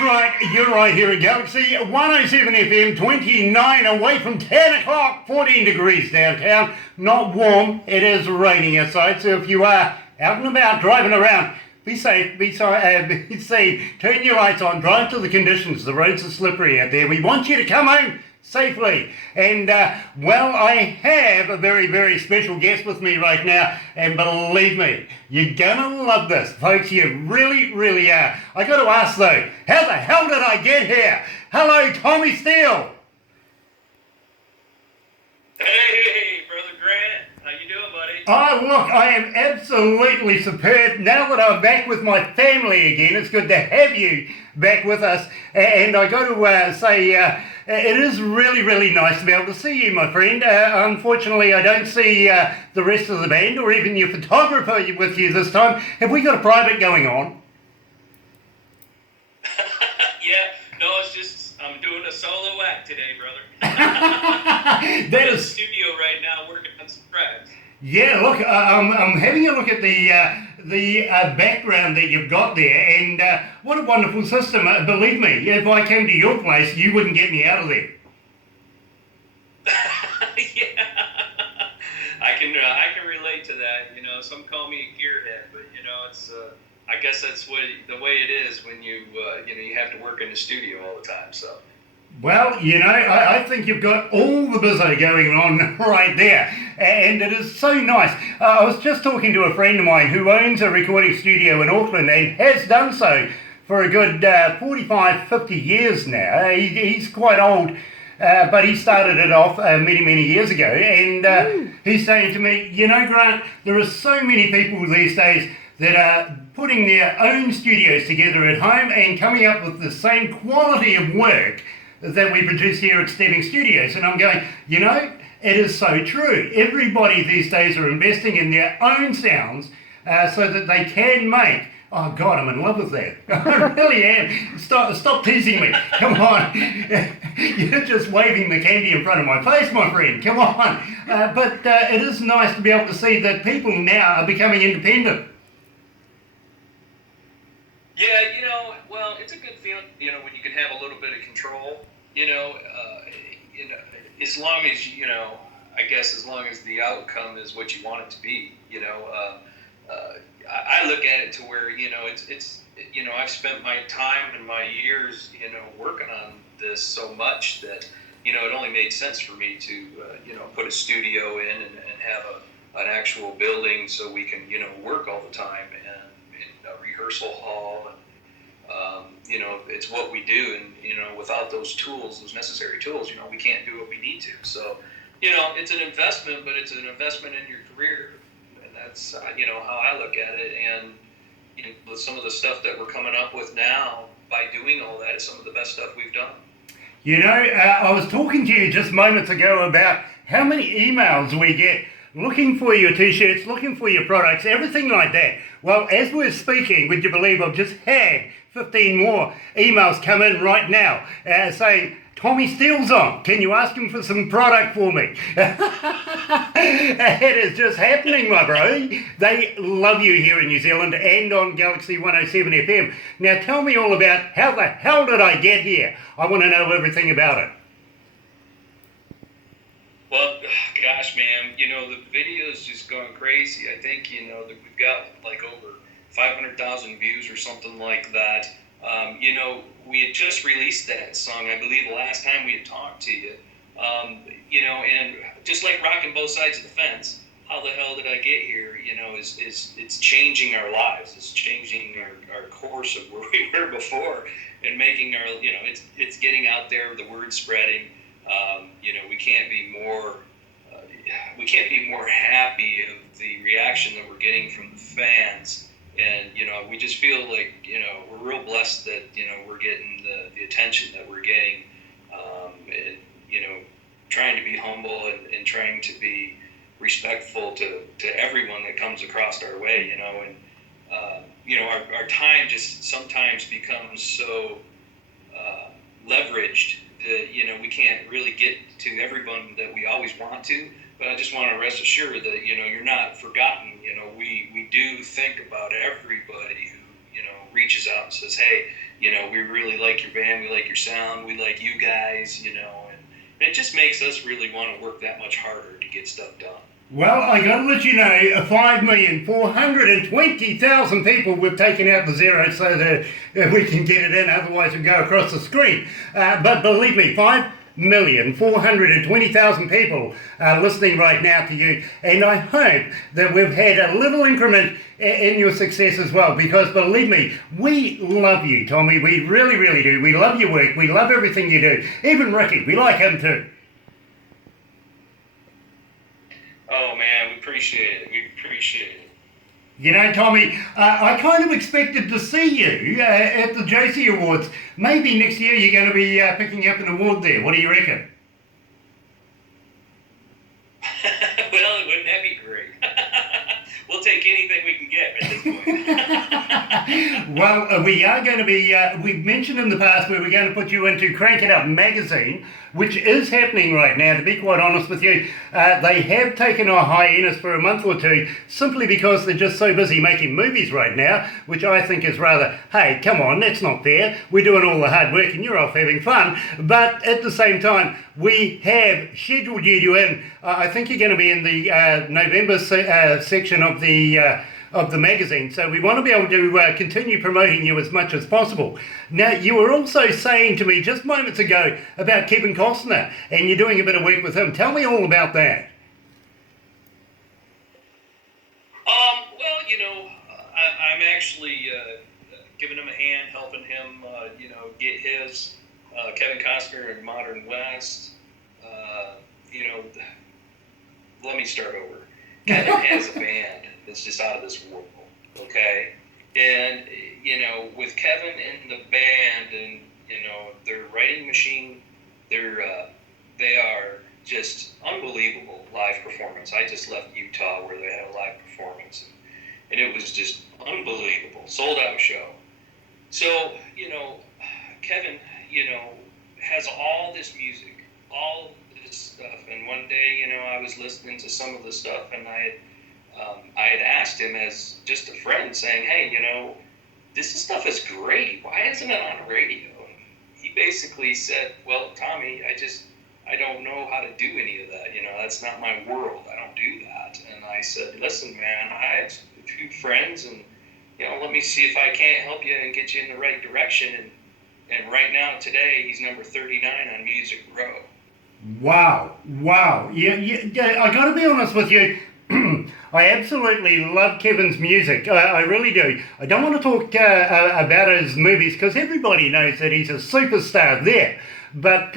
That's right, you're right here at Galaxy 107 FM, 29 away from 10 o'clock, 14 degrees downtown. Not warm, it is raining outside, so if you are out and about driving around, be safe, be safe, turn your lights on, drive to the conditions, the roads are slippery out there. We want you to come home safely. And, well, I have a very, very special guest with me right now, and believe me, you're gonna love this, folks. You really, really are. I got to ask, though, how the hell did I get here? Hello, Tommy Steele. Hey, Brother Grant. How you doing, buddy? Oh, look, I am absolutely superb. Now that I'm back with my family again, it's good to have you back with us. And I got to say, it is really, really nice to be able to see you, my friend. Unfortunately, I don't see the rest of the band or even your photographer with you this time. Have we got a private going on? Yeah, no, it's just, I'm doing a solo act today, brother. That I'm in the is... studio right now working on some tracks. Yeah, look, I'm having a look at the background that you've got there, and what a wonderful system. Believe me, if I came to your place, you wouldn't get me out of there. Yeah, I can relate to that. You know, some call me a gearhead, but you know, it's I guess that's the way it is when you have to work in the studio all the time. So. Well, you know, I think you've got all the bizzo going on right there, and it is so nice. I was just talking to a friend of mine who owns a recording studio in Auckland and has done so for a good 45, 50 years now. He's quite old, but he started it off many, many years ago, and he's saying to me, you know, Grant, there are so many people these days that are putting their own studios together at home and coming up with the same quality of work that we produce here at Stepping Studios. And I'm going, you know, it is so true. Everybody these days are investing in their own sounds so that they can make, oh God, I'm in love with that. I really am. Stop teasing me. Come on. You're just waving the candy in front of my face, my friend. Come on. But it is nice to be able to see that people now are becoming independent. Yeah, you know, well, it's a good feeling, you know, when you can have a little bit of control, you know, as long as, you know, I guess as long as the outcome is what you want it to be, you know, I look at it to where, you know, it's you know, I've spent my time and my years, you know, working on this so much that, you know, it only made sense for me to, you know, put a studio in and have an actual building so we can, you know, work all the time and a rehearsal hall, and you know, it's what we do, and you know, without those tools, those necessary tools, you know, we can't do what we need to. So, you know, it's an investment, but it's an investment in your career, and that's you know, how I look at it. And you know, with some of the stuff that we're coming up with now, by doing all that, is some of the best stuff we've done. You know, I was talking to you just moments ago about how many emails we get looking for your t-shirts, looking for your products, everything like that. Well, as we're speaking, would you believe I've just had 15 more emails come in right now saying, Tommy Steele's on. Can you ask him for some product for me? It is just happening, my bro. They love you here in New Zealand and on Galaxy 107 FM. Now tell me all about how the hell did I get here? I want to know everything about it. Well, gosh, man, you know, the video's just going crazy. I think, you know, that we've got like over 500,000 views or something like that. You know, we had just released that song, I believe, the last time we had talked to you. You know, and just like rocking both sides of the fence, how the hell did I get here? You know, it's changing our lives. It's changing our course of where we were before, and making our, you know, it's getting out there, the word spreading. You know, we can't be more happy of the reaction that we're getting from the fans, and you know, we just feel like, you know, we're real blessed that, you know, we're getting the attention that we're getting, and you know, trying to be humble and trying to be respectful to everyone that comes across our way, you know, and you know, our time just sometimes becomes so leveraged that, you know, we can't really get to everyone that we always want to. But I just want to rest assured that, you know, you're not forgotten. You know, we do think about everybody who, you know, reaches out and says, hey, You know, we really like your band, we like your sound, we like you guys, you know, and it just makes us really want to work that much harder to get stuff done. Well, I got to let you know, 5,420,000 people we've taken out the zero so that we can get it in, otherwise we go across the screen. But believe me, 5,420,000 people are listening right now to you, and I hope that we've had a little increment in your success as well, because believe me, we love you, Tommy. We really, really do. We love your work. We love everything you do. Even Ricky, we like him too. Oh man, we appreciate it. We appreciate it. You know, Tommy, I kind of expected to see you at the JC Awards. Maybe next year you're going to be picking up an award there. What do you reckon? Well, wouldn't that be great? We'll take anything we can get at this point. Well, we are going to be, we've mentioned in the past where we're going to put you into Crank It Up magazine, which is happening right now, to be quite honest with you. They have taken a hiatus for a month or two simply because they're just so busy making movies right now, which I think is rather, hey, come on, that's not fair. We're doing all the hard work and you're off having fun. But at the same time, we have scheduled you in. I think you're going to be in the November section of the magazine, so we want to be able to continue promoting you as much as possible. Now, you were also saying to me just moments ago about Kevin Costner, and you're doing a bit of work with him. Tell me all about that. Well, you know, I'm actually giving him a hand, helping him, you know, get his Kevin Costner and Modern West. You know, let me start over. Kevin has a band that's just out of this world, okay? And, you know, with Kevin in the band and, you know, their writing machine, they are just unbelievable live performance. I just left Utah where they had a live performance, and it was just unbelievable, sold out show. So, you know, Kevin, you know, has all this music, all this stuff, and one day, you know, I was listening to some of the stuff, and I had asked him as just a friend, saying, hey, you know, this stuff is great. Why isn't it on the radio? And he basically said, well, Tommy, I don't know how to do any of that. You know, that's not my world. I don't do that. And I said, listen, man, I have a few friends, and, you know, let me see if I can't help you and get you in the right direction. And right now, today, he's number 39 on Music Row. Wow. Yeah, I got to be honest with you. I absolutely love Kevin's music. I really do. I don't want to talk about his movies because everybody knows that he's a superstar there. But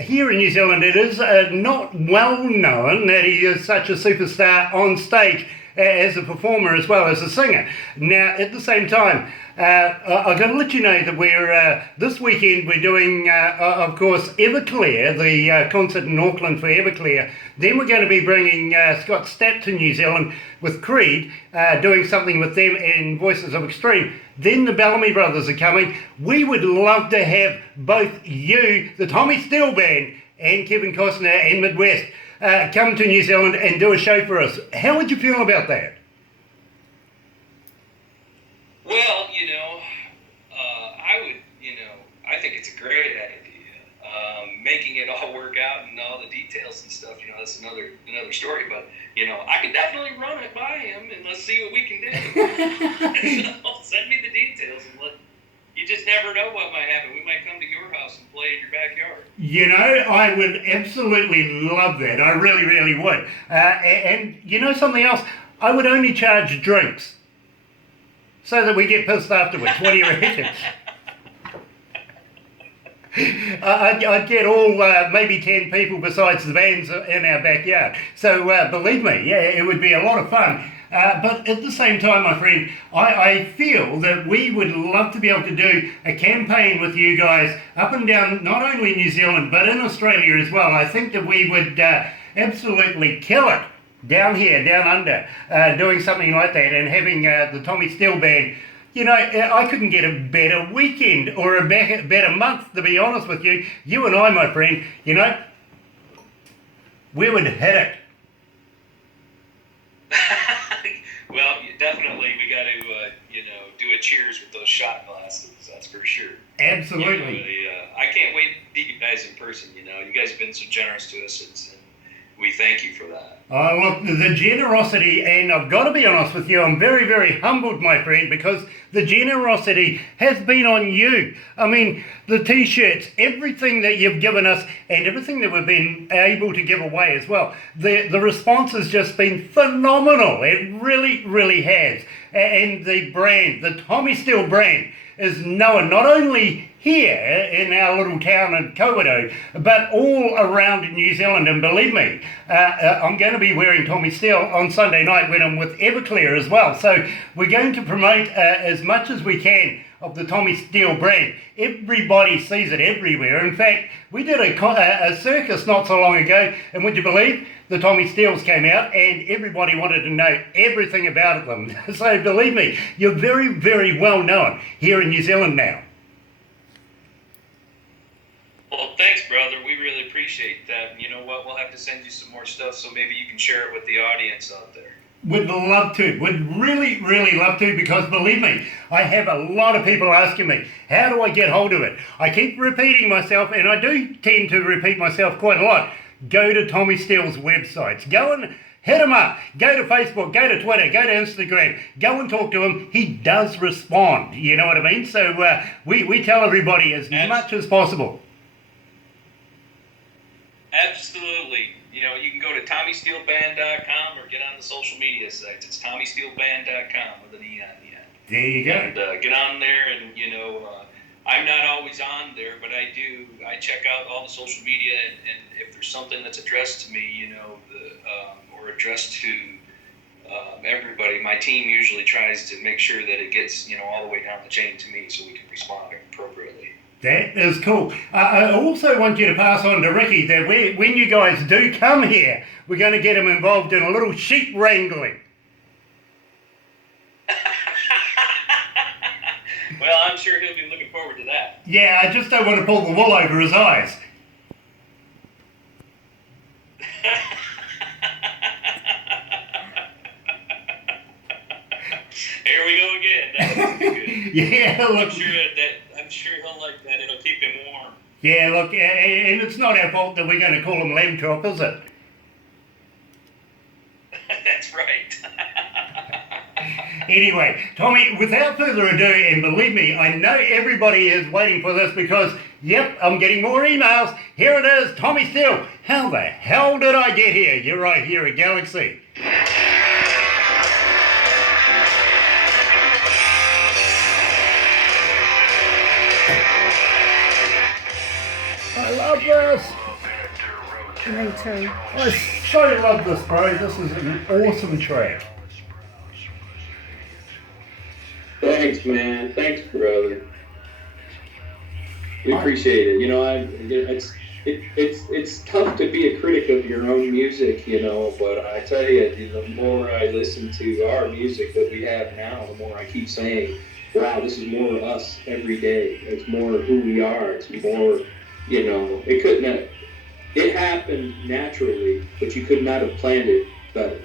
here in New Zealand, it is not well known that he is such a superstar on stage as a performer as well as a singer. Now, at the same time, I've got to let you know that we're this weekend we're doing, of course, Everclear, the concert in Auckland for Everclear. Then we're going to be bringing Scott Stapp to New Zealand with Creed, doing something with them in Voices of Extreme. Then the Bellamy Brothers are coming. We would love to have both you, the Tommy Steele Band, and Kevin Costner and Midwest come to New Zealand and do a show for us. How would you feel about that? Well, you know, I think it's a great idea. Making it all work out and all the details and stuff, you know, that's another story. But, you know, I can definitely run it by him and let's see what we can do. Send me the details and you just never know what might happen. We might come to your house and play in your backyard. You know, I would absolutely love that. I really, really would. And you know something else? I would only charge drinks so that we get pissed afterwards. What do you reckon? I'd get all maybe 10 people besides the bands in our backyard. So believe me, yeah, it would be a lot of fun. But at the same time, my friend, I feel that we would love to be able to do a campaign with you guys up and down, not only New Zealand, but in Australia as well. I think that we would absolutely kill it down here, down under, doing something like that and having the Tommy Steele Band. You know, I couldn't get a better weekend or a better month, to be honest with you. You and I, my friend, you know, we would hit it. Well, definitely we got to, do a cheers with those shot glasses. That's for sure. Absolutely. I can't wait to meet you guys in person. You guys have been so generous to us, and we thank you for that. Oh, look, the generosity, and I've got to be honest with you, I'm very, very humbled, my friend, because the generosity has been on you. I mean, the T-shirts, everything that you've given us, and everything that we've been able to give away as well. The response has just been phenomenal. It really, really has. And the brand, the Tommy Steele brand, is known not only here in our little town in Kawerau, but all around New Zealand. And believe me, I'm going to be wearing Tommy Steele on Sunday night when I'm with Everclear as well. So we're going to promote as much as we can of the Tommy Steele brand. Everybody sees it everywhere. In fact, we did a circus not so long ago, and would you believe, the Tommy Steeles came out and everybody wanted to know everything about them. So believe me, you're very, very well known here in New Zealand now. Well, thanks, brother. We really appreciate that. And you know what? We'll have to send you some more stuff so maybe you can share it with the audience out there. Would love to. Would really, really love to, because believe me, I have a lot of people asking me, how do I get hold of it? I keep repeating myself, and I do tend to repeat myself quite a lot. Go to Tommy Steele's websites. Go and hit him up. Go to Facebook, go to Twitter, go to Instagram. Go and talk to him. He does respond. You know what I mean? So we tell everybody as much as possible. Absolutely. You can go to TommySteeleBand.com or get on the social media sites. It's TommySteeleBand.com with an E on the end. There you go. And get on there, and I'm not always on there, but I do. I check out all the social media, and if there's something that's addressed to me, or addressed to everybody, my team usually tries to make sure that it gets all the way down the chain to me, so we can respond appropriately. That is cool. I also want you to pass on to Ricky that when you guys do come here, we're going to get him involved in a little sheep wrangling. Well, I'm sure he'll be looking forward to that. Yeah, I just don't want to pull the wool over his eyes. Here we go again. That was good. Yeah, look. I'm sure he'll like that. It'll keep him warm. Yeah, look, and it's not our fault that we're going to call him lamb chop, is it? That's right. Anyway, Tommy, without further ado, and believe me, I know everybody is waiting for this because, yep, I'm getting more emails. Here it is, Tommy Steele. How the hell did I get here? You're right here at Galaxy. I love this. Me too. I so love this, bro. This is an awesome track. Thanks, man. Thanks, brother. We appreciate it. It's tough to be a critic of your own music, but I tell you, the more I listen to our music that we have now, the more I keep saying, wow, this is more of us every day. It's more who we are. It's more, it happened naturally, but you could not have planned it better.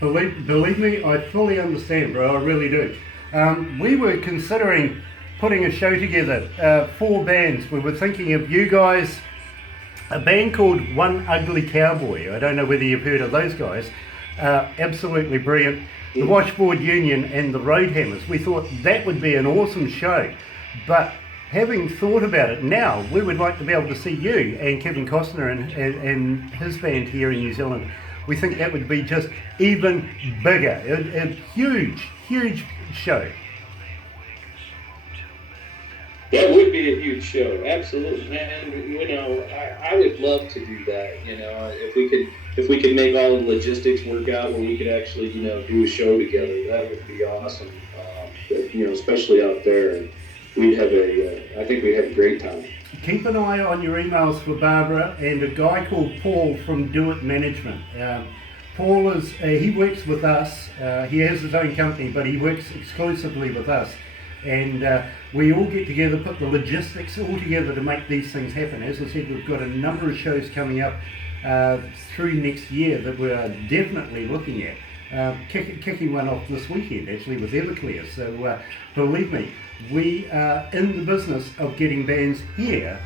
Believe me, I fully understand, bro. I really do. We were considering putting a show together, 4 bands. We were thinking of you guys, a band called One Ugly Cowboy. I don't know whether you've heard of those guys. Absolutely brilliant. The Washboard Union and the Roadhammers. We thought that would be an awesome show. But having thought about it now, we would like to be able to see you and Kevin Costner and his band here in New Zealand. We think that would be just even bigger. A huge, huge show. That would be a huge show, absolutely, man. I would love to do that. If we could make all the logistics work out, where we could actually, do a show together, that would be awesome. Especially out there, and I think we'd have a great time. Keep an eye on your emails for Barbara and a guy called Paul from Do It Management. Paul he works with us. He has his own company, but he works exclusively with us. And we all get together, put the logistics all together to make these things happen. As I said, we've got a number of shows coming up through next year that we're definitely looking at. kicking one off this weekend actually with Everclear. So believe me, we are in the business of getting bands here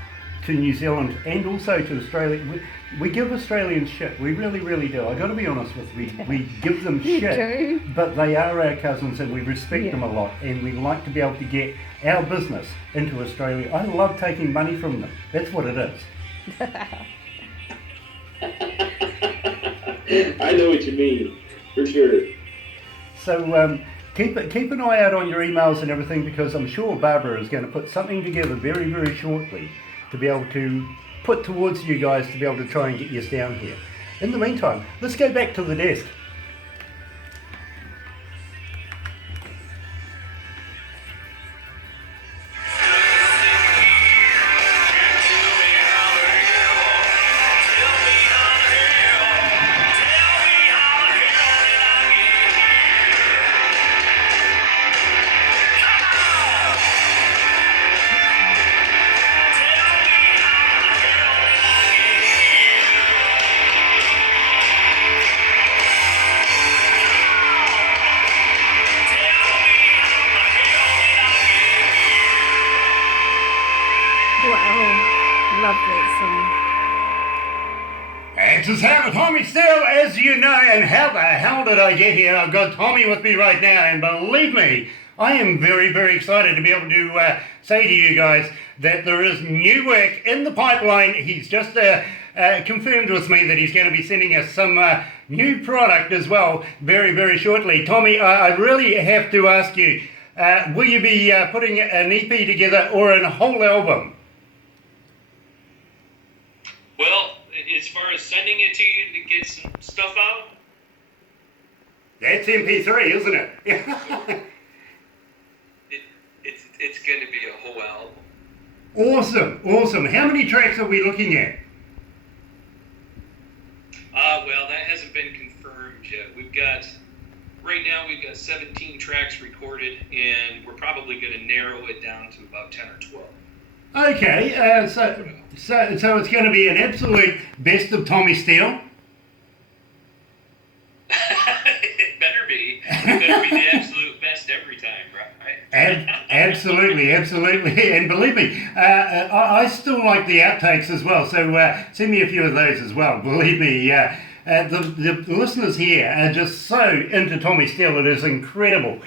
to New Zealand and also to Australia. We give Australians shit. We really, really do. I got to be honest with you. We give them You shit, do. but they are our cousins and we respect them a lot. And we like to be able to get our business into Australia. I love taking money from them. That's what it is. I know what you mean, for sure. So keep an eye out on your emails and everything, because I'm sure Barbara is going to put something together very, very shortly to be able to put towards you guys to be able to try and get you down here. In the meantime, let's go back to the desk. Wow, love that It's the sound of Tommy Steele, as you know, and how the hell did I get here? I've got Tommy with me right now, and believe me, I am very, very excited to be able to say to you guys that there is new work in the pipeline. He's just confirmed with me that he's going to be sending us some new product as well very, very shortly. Tommy, I really have to ask you, will you be putting an EP together or a whole album? Well, as far as sending it to you to get some stuff out, That's MP3, isn't it? it's going to be a whole album. Awesome. How many tracks are we looking at? Well, that hasn't been confirmed yet. Right now we've got 17 tracks recorded, and we're probably going to narrow it down to about 10 or 12. Okay, so it's going to be an absolute best of Tommy Steele. It better be. It better be the absolute best every time, right? Absolutely. And believe me, I still like the outtakes as well, so send me a few of those as well. Believe me, the listeners here are just so into Tommy Steele, it is incredible.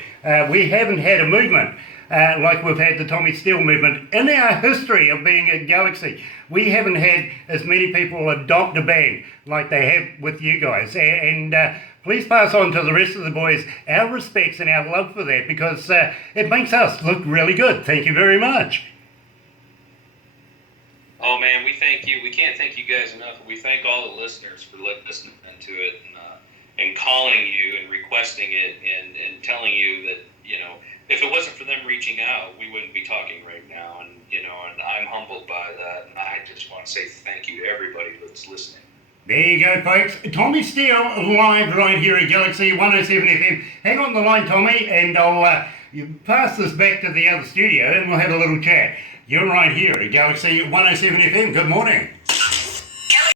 We haven't had a movement like we've had the Tommy Steele movement in our history of being at Galaxy. We haven't had as many people adopt a band like they have with you guys. And please pass on to the rest of the boys our respects and our love for that, because it makes us look really good. Thank you very much. Oh man, we thank you. We can't thank you guys enough. We thank all the listeners for listening to it and calling you and requesting it and telling you that, if it wasn't for them reaching out, we wouldn't be talking right now. And I'm humbled by that. And I just want to say thank you to everybody that's listening. There you go, folks. Tommy Steele live right here at Galaxy 107 FM. Hang on the line, Tommy, and I'll pass this back to the other studio and we'll have a little chat. You're right here at Galaxy 107 FM. Good morning.